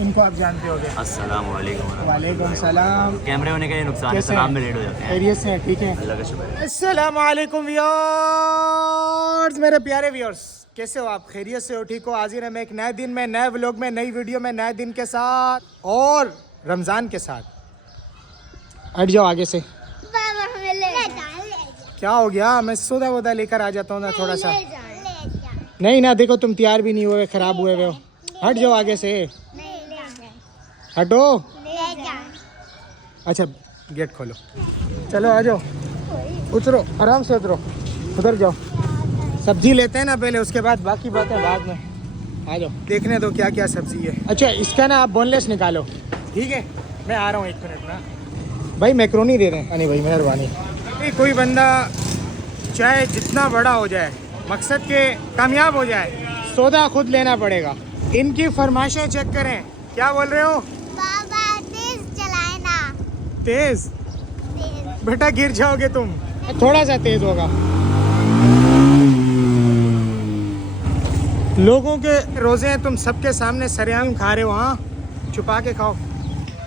इनको आप जानते होगे। अस्सलाम वालेकुम। वालेकुम सलाम। कैमरे होने का ये नुकसान है, कैसे सलाम में लेट हो जाते हैं। खैरियत से है? ठीक है, अल्लाह का शुक्र है। अस्सलाम वालेकुम व्यूअर्स, मेरे प्यारे व्यूअर्स, कैसे हो आप? खैरियत से हो? ठीक हो? हाजिर है मैं एक नए दिन में, नए व्लॉग में, नई वीडियो में, नए दिन के साथ और रमज़ान के साथ। हट जाओ आगे से। क्या हो गया? मैं सौदा वोदा लेकर आ जाता हूँ ना थोड़ा सा। नहीं ना, देखो तुम तैयार भी नहीं हुए, ख़राब हुए हुए हो। हट जाओ आगे से, हटो। अच्छा गेट खोलो, चलो आ जाओ, उतरो, आराम से उतरो, उधर जाओ। सब्जी लेते हैं ना पहले, उसके बाद बाकी बातें बाद में। आ जाओ, देखने दो क्या क्या सब्जी है। अच्छा इसका ना आप बोनलेस निकालो, ठीक है? मैं आ रहा हूँ 1 मिनट में। भाई मैक्रोनी दे दें। अरे भाई मेहरबानी। कोई बंदा चाहे जितना बड़ा हो जाए, मकसद के कामयाब हो जाए, सौदा खुद लेना पड़ेगा। इनकी फरमाइशें चेक करें। क्या बोल रहे हो? बाबा तेज चलाए ना। तेज? बेटा गिर जाओगे तुम। थोड़ा सा तेज होगा। लोगों के रोजे हैं, तुम सबके सामने सरेआम खा रहे हो। हाँ, छुपा के खाओ।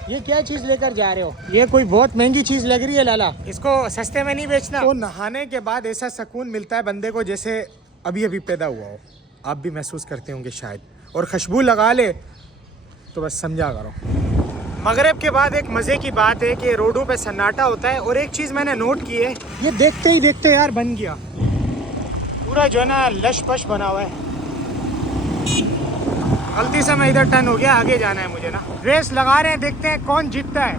ये क्या चीज़ लेकर जा रहे हो? ये कोई बहुत महंगी चीज़ लग रही है लाला, इसको सस्ते में नहीं बेचना। तो नहाने के बाद ऐसा सुकून मिलता है बंदे को जैसे अभी अभी पैदा हुआ हो। आप भी महसूस करते होंगे शायद। और खुशबू लगा ले तो बस समझा करो। मगरिब के बाद एक मज़े की बात है कि रोडों पे सन्नाटा होता है। और एक चीज़ मैंने नोट की है, ये देखते ही देखते यार बन गया पूरा जो है ना लश पश बना हुआ है। गलती से मैं इधर टर्न हो गया, आगे जाना है मुझे ना। रेस लगा रहे हैं, देखते हैं कौन जीतता है।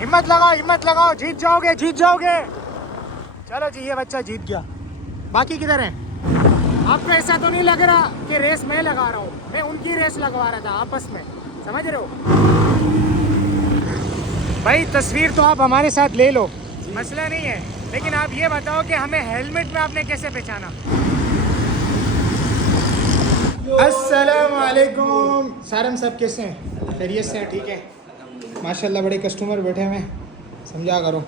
हिम्मत लगाओ, हिम्मत लगाओ, जीत जाओगे, जीत जाओगे। चलो जी, ये बच्चा जीत गया। बाकी किधर हैं? आपको ऐसा तो नहीं लग रहा कि रेस मैं लगा रहा हूँ? मैं उनकी रेस लगवा रहा था आपस में, समझ रहे हो? भाई तस्वीर तो आप हमारे साथ ले लो, मसला नहीं है, लेकिन आप ये बताओ कि हमें हेलमेट में आपने कैसे पहचाना? अस्सलाम वालेकुम। सारम सब कैसे हैं? खैरियत से हैं? ठीक है माशाल्लाह। बड़े कस्टमर बैठे हुए हैं, समझा करो।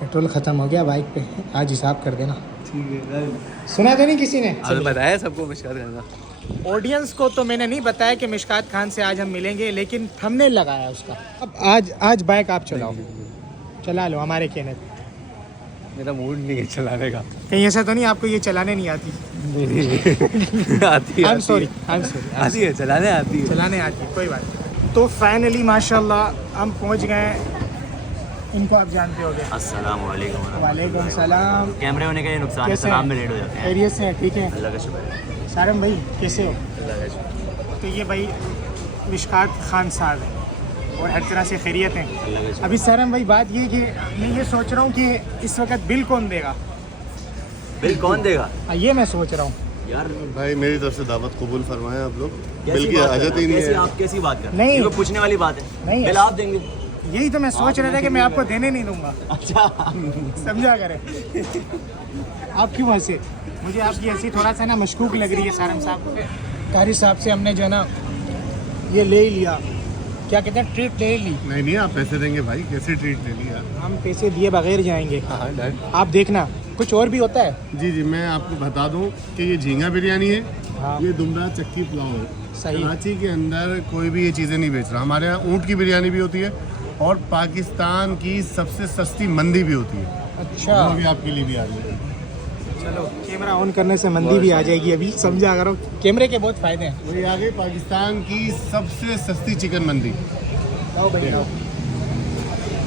पेट्रोल ख़त्म हो गया बाइक पे, आज हिसाब कर देना। ठीक है। सुना तो नहीं किसी ने? बताया सबको मिशकात खान का। ऑडियंस को तो मैंने नहीं बताया कि मिशकात खान से आज हम मिलेंगे, लेकिन थंबनेल लगाया उसका। अब आज बाइक आप चलाओ, चला लो हमारे कहने पे। मेरा मूड नहीं है चलाने का। कहीं ऐसा तो नहीं आपको ये चलाने नहीं आती? आती है। I am sorry. आती है, चलाने आती है। चलाने आती है, कोई बात नहीं। तो फाइनली माशाल्लाह हम पहुंच गए। इनको आप जानते होगे। अस्सलाम वालेकुम। वालेकुम सलाम। कैमरे होने का ये नुकसान है, कैसे सलाम में लेट हो जाते हैं। खैरियत से है? ठीक है, अल्लाह का शुक्र है। सारम भाई कैसे हो? अल्लाह का शुक्र तो ये भाई मिशकात खान साहब हैं और हर तरह से खैरियत हैं। है। अल्लाह का शुक्र। अभी सारम भाई बात ये कि मैं ये सोच रहा हूँ कि इस वक्त बिल कौन देगा? बिल कौन देगा? ये मैं सोच रहा हूँ यार भाई मेरी तरफ से दावत कबूल फरमाएं आप लोग। कैसी बिल की बात कर हाजत रहे ही हो? नहीं कैसी है। आप कैसी बात कर रहे नहीं। हैं? ये कोई पूछने वाली बात है? नहीं है। बिल आप देंगे। यही तो मैं सोच रहा था कि मैं आपको देने नहीं दूंगा। अच्छा। समझा करें। आप क्यों हंसे? मुझे आपकी हंसी थोड़ा सा ना मशकूक लग रही है सारम साहब। कारी साहब से हमने जो है ना ये ले ही लिया, क्या कहते हैं, ट्रीट ले ही ली। नहीं आप पैसे देंगे भाई, कैसे ट्रीट ले लिया? हम पैसे दिए बगैर जाएंगे। हाँ डन। आप देखना कुछ और भी होता है। जी मैं आपको बता दूं कि ये झींगा बिरयानी है, हाँ ये दुमरा चक्की पुलाव है। सही। कराची के अंदर कोई भी ये चीज़ें नहीं बेच रहा। हमारे यहाँ ऊँट की बिरयानी भी होती है और पाकिस्तान की सबसे सस्ती मंदी भी होती है। अच्छा, वो भी आपके लिए भी आ जाएगी। चलो कैमरा ऑन करने से मंदी भी आ जाएगी अभी, समझा करो। कैमरे के बहुत फायदे हैं। वही आ गई पाकिस्तान की सबसे सस्ती चिकन मंदी। लाओ भाई लाओ।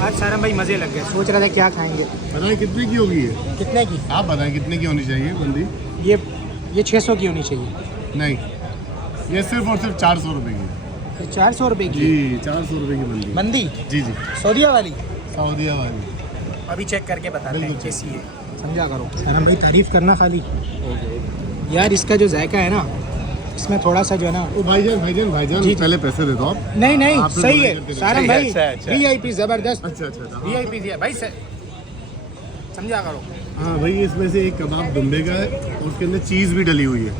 आज सारम भाई मज़े लग गए, सोच रहा था क्या खाएंगे। बताएं कितने की होगी ये? कितने की? आप बताएं कितने की होनी चाहिए मंदी? ये 600 की होनी चाहिए। नहीं, ये सिर्फ और सिर्फ 400 रुपये की। 400 रुपये की जी 400 रुपये की मंदी। मंदी? जी सऊदीया वाली? सऊदीया वाली। अभी चेक करके बताते हैं बिल्कुल। कैसी है, समझा करो। सारम भाई तारीफ़ करना खाली यार, इसका जो जायका है ना, इसमें थोड़ा सा जो है ना। ओ भाईजान जी। पहले पैसे दे दो आप। नहीं आपसे सही बड़ा है करके सारम दो। भाई, अच्छा। VIP ज़बरदस्त। अच्छा VIP दिया भाई समझा करो। हाँ भाई, इसमें से एक कबाब दुम्बे का है और उसके अंदर चीज़ भी डली हुई है।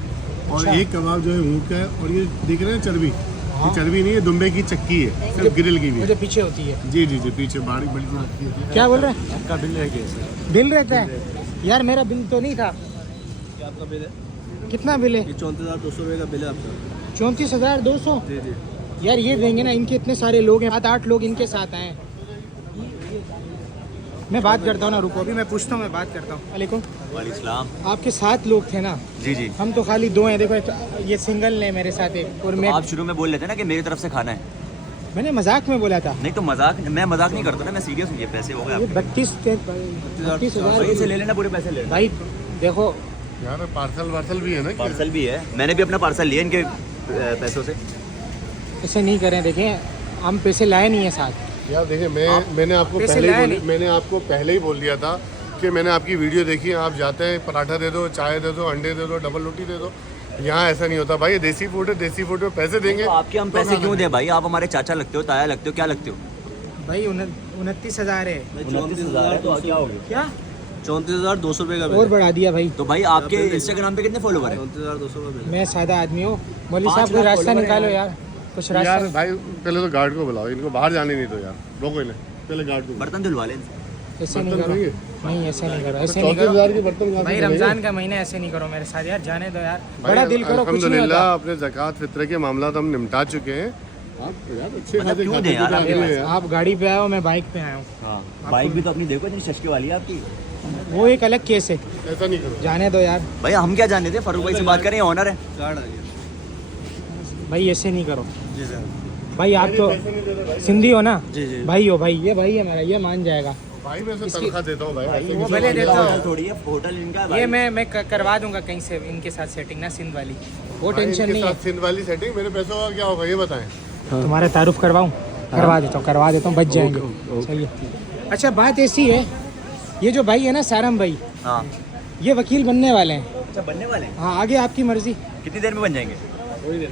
और अच्छा। एक कबाब जो है ऊँट का है। और ये दिख रहे हैं चर्बी, हाँ। ये चर्बी नहीं है, दुम्बे की चक्की है, सिर्फ ग्रिल की भी मुझे है। पीछे होती है। जी पीछे बड़ी बड़ी रखी होती है। क्या बोल रहे हैं? आपका बिल रह गया सर। बिल रहता है? यार मेरा बिल तो नहीं था। क्या आपका बिल है? कितना बिल है? ये 34,200 रुपये का बिल है आपका। 34,200। जी जी। यार ये देंगे ना, इनके इतने सारे लोग हैं, 7-8 लोग इनके साथ आए। मैं बात करता हूँ ना, रुको अभी मैं पूछता हूँ, मैं बात करता हूँ। वालेकुम। वालेकुम। आपके 7 लोग थे ना? जी जी। हम तो खाली 2 हैं। देखो ये सिंगल है मेरे साथ एक, और तो मैं आप शुरू में बोल लेते ना कि मेरी तरफ से खाना है। मैंने मजाक में बोला था। नहीं तो मजाक, मैं मजाक नहीं करता ना, मैं सीरियस हूँ। ये पैसे हो गए ये आपके। 32,000 भाई से ले लेना, पूरे पैसे ले लेना। भाई देखो यार पार्सल भी है ना? पार्सल भी है, मैंने भी अपना पार्सल लिया इनके पैसों से। ऐसे नहीं करें, देखें हम पैसे लाए नहीं है साथ। यार देखिए, मैंने आपको पैसे पहले ही लाए बोल नहीं। मैंने आपको पहले ही बोल दिया था कि मैंने आपकी वीडियो देखी, आप जाते हैं पराठा दे दो, चाय दे दो, अंडे दे दो, डबल रोटी दे दो। यहाँ ऐसा नहीं होता भाई, ये देसी फूड है, देसी फूड में पैसे देंगे। तो आपके हम पैसे क्यों दे भाई? आप हमारे चाचा लगते हो, ताया लगते हो, क्या लगते हो? भाई 29,000 है। 29,000 है तो क्या हो गया? क्या 34,200 रुपये का और बढ़ा दिया भाई? तो भाई आपके इंस्टाग्राम पे कितने फॉलोवर है? 34,200 का बिल। मैं सादा आदमी हूँ। मौलवी 5 साहब कोई लाख रास्ता follower निकालो हैं। यार, कुछ यार रास्ता। भाई पहले तो गार्ड को बुलाओ, इनको बाहर जाने नहीं दो यार, रोको इन्हें, पहले गार्ड को। बर्तन धुलवा लें इनसे। ऐसे नहीं बर्तन करो, धोएंगे? नहीं ऐसे नहीं करो, ऐसे नहीं करो 34,000 के बर्तन कहाँ से भाई। धुलेंगे? रमजान का महीना, ऐसे नहीं करो मेरे साथ यार, जाने दो यार। भाई, बड़ा दिल करो, कुछ नहीं अल्हम्दुलिल्लाह होता। अपने ज़कात फित्र के मामला तो हम निपटा चुके हैं। आप यार अच्छे मतलब खासे क्यों खाते दें यार पीते आपके आदमी पास? हैं यार। आप गाड़ी पे आए हो, मैं बाइक पे आया हूँ। हाँ, बाइक भी तो अपनी देखो, इतनी शशकी वाली है आपकी। वो एक अलग केस है, ऐसा नहीं करो। जाने दो यार। भाई हम क्या जानते थे? फारूक भाई से बात करें, ऑनर है। कार्ड आ गया। भाई ऐसे नहीं करो जी सर। भाई, आप तो सिंधी हो ना? जी जी। भाई हो भाई, ये भाई है हमारा, ये मान जाएगा। भाई मैं इसे तनख्वाह देता हूँ भाई, ऐसे वो नहीं भले चलेगा। देता होटल थोड़ी है, होटल इनका है ये भाई। मैं करवा दूंगा कहीं से इनके साथ सेटिंग ना, सिंध वाली। वो भाई, टेंशन इनके नहीं है। साथ सिंध वाली सेटिंग, मेरे पैसों का क्या होगा ये बताएं। तुम्हारा तारुफ करवाऊँ? करवा देता हूँ, बच जाएंगे। चलिए। अच्छा बात ऐसी है, ये जो भाई है ना सारम भाई, हाँ। ये वकील बनने वाले हैं। अच्छा बनने वाले हैं? हाँ, आगे आपकी मर्जी। कितनी देर में बन जाएंगे? थोड़ी देर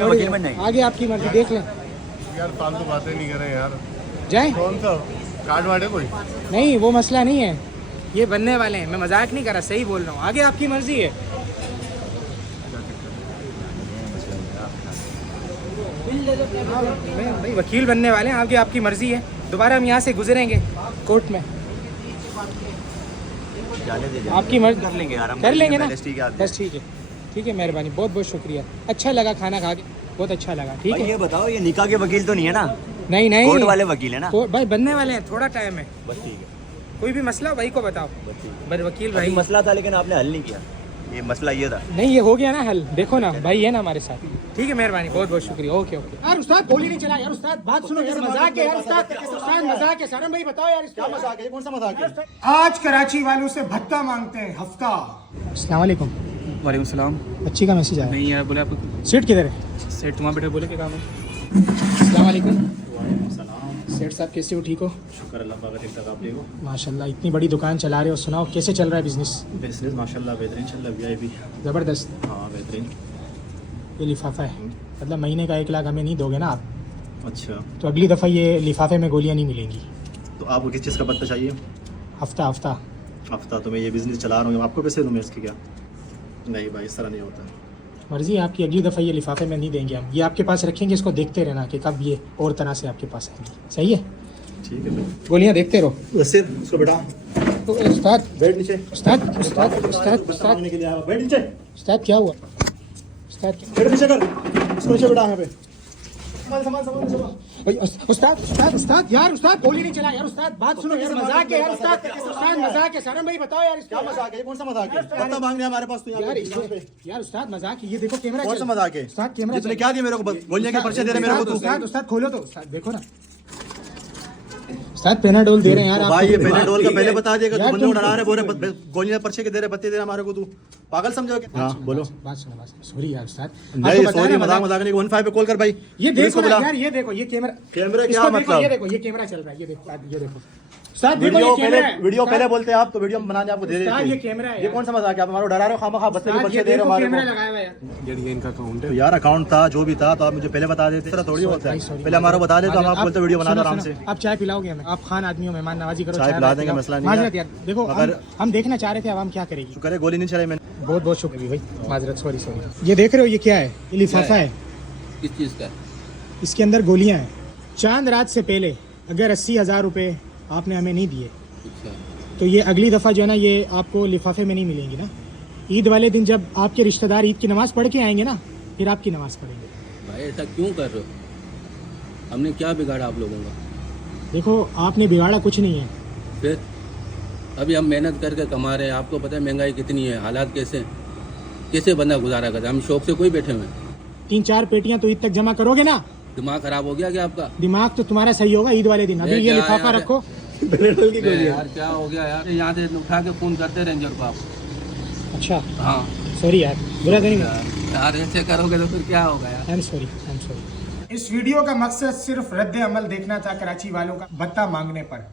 में वकील बन जाएंगे। आगे आपकी मर्जी, देख लें। यार फालतू बातें नहीं करें यार। जाए? कौन सा कार्ड वार्ड है कोई? नहीं वो मसला नहीं है, ये बनने वाले हैं। मैं मजाक नहीं कर रहा, सही बोल रहा हूँ। आगे आपकी मर्जी है। मैं भाई वकील बनने वाले हैं, आगे आपकी मर्जी है। दोबारा हम यहाँ से गुजरेंगे कोर्ट में, जाने दे आपकी मर्जी। कर लेंगे यार, हम कर लेंगे ना? पहले ठीक है आप बस ठीक है, ठीक है, मेहरबानी, बहुत बहुत शुक्रिया। अच्छा लगा खाना खा के, बहुत अच्छा लगा। ठीक भाई है, ये बताओ, ये निकाह के वकील तो नहीं है ना? नहीं नहीं, कोर्ट वाले वकील है ना? भाई बनने वाले हैं, थोड़ा टाइम है। बस ठीक है, कोई भी मसला भाई को बताओ। बस ठीक है। बस वकील अभी भाई, मसला था लेकिन आपने हल नहीं किया। ये मसला ये था। नहीं ये हो गया ना हल, देखो ना भाई है ना हमारे साथ। ठीक है, मेहरबानी, बहुत बहुत शुक्रिया। Okay okay. यार उस्ताद गोली नहीं चला यार, उस्ताद बात सुनो यार, मजाक है यार उस्ताद, उस्ताद मजाक है। सारम भाई बताओ यार, क्या मजाक है? कौन सा मजाक है? आज कराची वालों से भत्ता मांगते हैं, हफ्ता। अस्सलाम वालेकुम। वालेकुम सलाम। अच्छी का मैसेज आया। नहीं यार, बोले आपको सेठ किधर है? सेठ तुम्हारा बेटा बोले क्या काम है? अस्सलाम वालेकुम। सेठ साहब कैसे हो, ठीक हो? शुक्र अल्लाह पाक का, ठीक ठाक। आप ठीक हो? माशाल्लाह, इतनी बड़ी दुकान चला रहे हो, सुनाओ कैसे चल रहा है बिजनेस? बिजनेस माशाल्लाह बेहतरीन चल रहा है। वीआईपी। ज़बरदस्त। हाँ बेहतरीन। ये लिफाफा है, मतलब महीने का 1 लाख हमें नहीं दोगे ना आप? अच्छा, तो अगली दफ़ा ये लिफाफे में गोलियाँ नहीं मिलेंगी। तो आपको किस चीज़ का पत्ता चाहिए? हफ्ता हफ्ता। हफ्ता तो मैं ये बिज़नेस चला रहा हूँ, आपको पैसे दूँ मैं इसके? क्या नहीं भाई, इस तरह नहीं होता। मर्जी है आपकी, अगली दफ़ा ये लिफाफे में नहीं देंगे हम, ये आपके पास रखेंगे, इसको देखते रहना कि कब ये और तरह से आपके पास आएंगी। सही है, ठीक है भाई। गोलियाँ देखते रहो। वैसे उसको बेटा तो उस्ताद बैठ नीचे। उस्ताद उस्ताद उस्ताद पत्ता उस्ताद मांगने के लिए आया, बैठ नीचे। उस्ताद क्या हुआ? उस्ताद क्या? बैठ नीचे कर, उसको नीचे बैठा यहाँ पे। सामान ओए, उस्ताद उस्ताद उस्ताद यार, उस्ताद गोली नहीं चला यार, उस्ताद बात सुनो यार, मजाक है यार उस्ताद, उस्ताद मजाक है। सारम भाई बताओ यार, क्या मजाक है? ये कौन सा मजाक है? पत्ता मांगने हमारे पास तो यहाँ यार पे। यार उस्ताद मजाक है, ये देखो कैमरा कौन सा मजाक है? उस्ताद कैमरा तूने क्या दिया मेरे को? बोलने के पर्चे दे रहे मेरे को तू? उस्ताद उस्ताद खोलो तो, उस्ताद देखो ना, उस्ताद पेनाडोल दे रहे हैं यार तो आपको। भाई ये पेनाडोल का पहले बता दिया कि यार तू बंदे को तुम- डरा रहे, बोल रहे गोलियां पर्चे के दे रहे, पत्ते दे रहे हमारे को, तू पागल समझो क्या? हाँ बोलो। बात सुनो, सॉरी यार उस्ताद। नहीं आपको बताया सॉरी, ना, मजाक मजाक नहीं। 15 पे कॉल कर भाई। ये पुलिस देखो को ना बुला। यार, ये देखो ये कैमरा, कैमरा क्या इसको देखो, मतलब? ये देखो ये कैमरा चल रहा है, ये देखो ये देखो उस्ताद, देखो वीडियो ये पहले कैमरा है। वीडियो पहले उस्ताद, बोलते हैं आप, तो वीडियो बनाने आपको दे उस्ताद, देते ये हैं। कैमरा है ये यार। कौन सा मजाक है? आप हमारे डरा रहे हो, खामखा बच्चे के उस्ताद, पर्चे ये दे रहे हो देखो हमारे कैमरा को। लगाया हुआ है यार। ये इनका अकाउंट तो है। यार अकाउंट था, जो भी था, तो आप मुझे पहले बता देते। इस तरह थोड़ी होता भाई, है, sorry, पहले हमारा बता देते, हम आप- आपको बोलते वीडियो बना दो सुनो, आराम सुनो, से। आप चाय पिलाओगे हमें? आप खान आदमी हो, मेहमान नवाजी करो, चाय पिला देंगे, पिलाओ। मसला नहीं है। माजरत यार, देखो मगर- हम देखना चाह रहे थे, अब हम क्या करेंगे। शुक्र है गोली नहीं चलाई मैंने। बहुत बहुत शुक्रिया भाई, माजरत, सॉरी सॉरी। ये देख रहे हो ये क्या है? ये लिफाफा है, किस चीज़ का? इसके अंदर गोलियां हैं। चांद रात से पहले अगर 80,000 रुपये आपने हमें नहीं दिए अच्छा। तो ये अगली दफ़ा जो है ना, ये आपको लिफाफे में नहीं मिलेंगी ना। ईद वाले दिन जब आपके रिश्तेदार ईद की नमाज़ पढ़ के आएंगे ना, फिर आपकी नमाज़ पढ़ेंगे। भाई ऐसा क्यों कर रहे हो? हमने क्या बिगाड़ा आप लोगों का? देखो आपने बिगाड़ा कुछ नहीं है। फिर अभी हम मेहनत करके कमा रहे हैं, आपको पता है महंगाई कितनी है, हालात कैसे कैसे बंदा गुजारा करता है। हम शौक से कोई बैठे हुए हैं। 3-4 पेटियां तो ईद तक जमा करोगे ना? दिमाग खराब हो गया क्या आपका? दिमाग तो तुम्हारा सही होगा ईद वाले दिन। अभी ये लिफाफा रखो। यार क्या हो गया यार, यहाँ से उठा के फोन करते रेंजर को आप। अच्छा हाँ सॉरी यार, बुरा तो नहीं। यार ऐसे करोगे तो फिर क्या होगा यार? I am sorry. इस वीडियो का मकसद सिर्फ रद्द अमल देखना था कराची वालों का भत्ता मांगने पर।